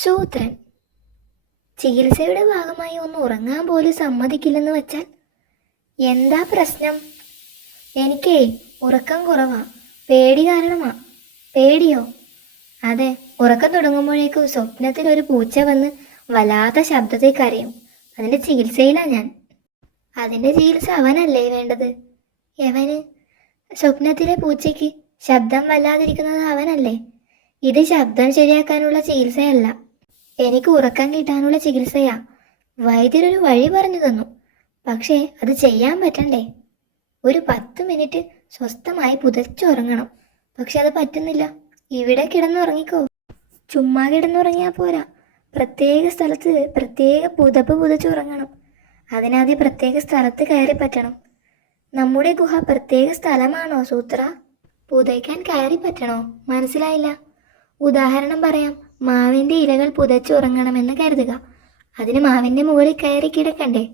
ശൂദ്രൻ ചികിത്സയുടെ ഭാഗമായി ഒന്ന് ഉറങ്ങാൻ പോലും സമ്മതിക്കില്ലെന്ന് വെച്ചാൽ എന്താ പ്രശ്നം? എനിക്കേ ഉറക്കം കുറവാ. പേടി കാരണമാ. പേടിയോ? അതെ, ഉറക്കം തുടങ്ങുമ്പോഴേക്കും സ്വപ്നത്തിൽ ഒരു പൂച്ച വന്ന് വല്ലാത്ത ശബ്ദത്തിൽ കരയും. അതിൻ്റെ ചികിത്സയിലാ ഞാൻ. അതിൻ്റെ ചികിത്സ അവനല്ലേ വേണ്ടത്? എവന്? സ്വപ്നത്തിലെ പൂച്ചയ്ക്ക് ശബ്ദം വല്ലാതിരിക്കുന്നത് അവനല്ലേ? ഇത് ശബ്ദം ശരിയാക്കാനുള്ള ചികിത്സയല്ല, എനിക്ക് ഉറക്കം കിട്ടാനുള്ള ചികിത്സയാ. വൈദ്യരൊരു വഴി പറഞ്ഞു തന്നു, പക്ഷേ അത് ചെയ്യാൻ പറ്റണ്ടേ? ഒരു 10 മിനിറ്റ് സ്വസ്ഥമായി പുതച്ചുറങ്ങണം. പക്ഷെ അത് പറ്റുന്നില്ല. ഇവിടെ കിടന്നുറങ്ങിക്കോ. ചുമ്മാ കിടന്നുറങ്ങിയാൽ പോരാ, പ്രത്യേക സ്ഥലത്ത് പ്രത്യേക പുതപ്പ് പുതച്ചുറങ്ങണം. അതിനാദ്യം പ്രത്യേക സ്ഥലത്ത് കയറി പറ്റണം. നമ്മുടെ ഗുഹ പ്രത്യേക സ്ഥലമാണോ സൂത്ര? പുതയ്ക്കാൻ കയറി പറ്റണോ? മനസ്സിലായില്ല. ഉദാഹരണം പറയാം. മാവിൻ്റെ ഇലകൾ പുതച്ചുറങ്ങണമെന്ന് കരുതുക. അതിന് മാവിൻ്റെ മുകളിൽ കയറി കിടക്കണ്ടേ?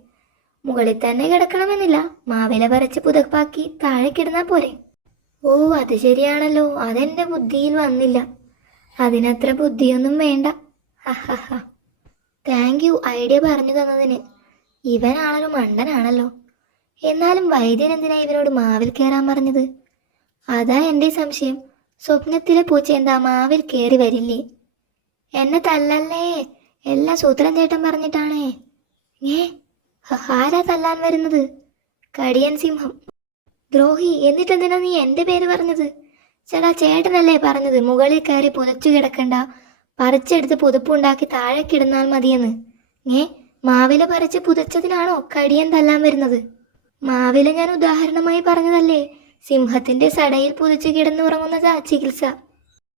മുകളിൽ തന്നെ കിടക്കണമെന്നില്ല. മാവില പറിച്ച് പുതപ്പാക്കി താഴെ കിടന്നാൽ പോരെ? ഓ, അത് ശരിയാണല്ലോ. അതെൻ്റെ ബുദ്ധിയിൽ വന്നില്ല. അതിനത്ര ബുദ്ധിയൊന്നും വേണ്ട. ഹഹഹ. താങ്ക് യു ഐഡിയ പറഞ്ഞു തന്നതിന്. ഇവനാണല്ലോ മണ്ടനാണല്ലോ. എന്നാലും വൈദ്യൻ എന്തിനാ ഇവനോട് മാവിൽ കയറാൻ പറഞ്ഞത്? അതാ എൻ്റെ സംശയം. സ്വപ്നത്തിലെ പൂച്ച എന്താ മാവിൽ കയറി വരില്ലേ? എന്നെ തല്ലല്ലേ, എല്ലാം സൂത്രൻ ചേട്ടൻ പറഞ്ഞിട്ടാണേ. ആരാ തല്ലാൻ വരുന്നത്? കടിയൻ സിംഹം. ദ്രോഹി, എന്നിട്ടെന്തിനാ നീ എൻ്റെ പേര് പറഞ്ഞത്? ചേട്ടാ, ചേട്ടനല്ലേ പറഞ്ഞത് മുകളിൽ കയറി പുതച്ചു കിടക്കണ്ട, പറിച്ചെടുത്ത് പുതപ്പുണ്ടാക്കി താഴെ കിടന്നാൽ മതിയെന്ന്. മാവില പറിച്ച് പുതച്ചതിനാണോ കടിയൻ തല്ലാൻ വരുന്നത്? മാവില ഞാൻ ഉദാഹരണമായി പറഞ്ഞതല്ലേ. സിംഹത്തിന്റെ സടയിൽ പുതച്ച് കിടന്നുറങ്ങുന്നതാ ചികിത്സ.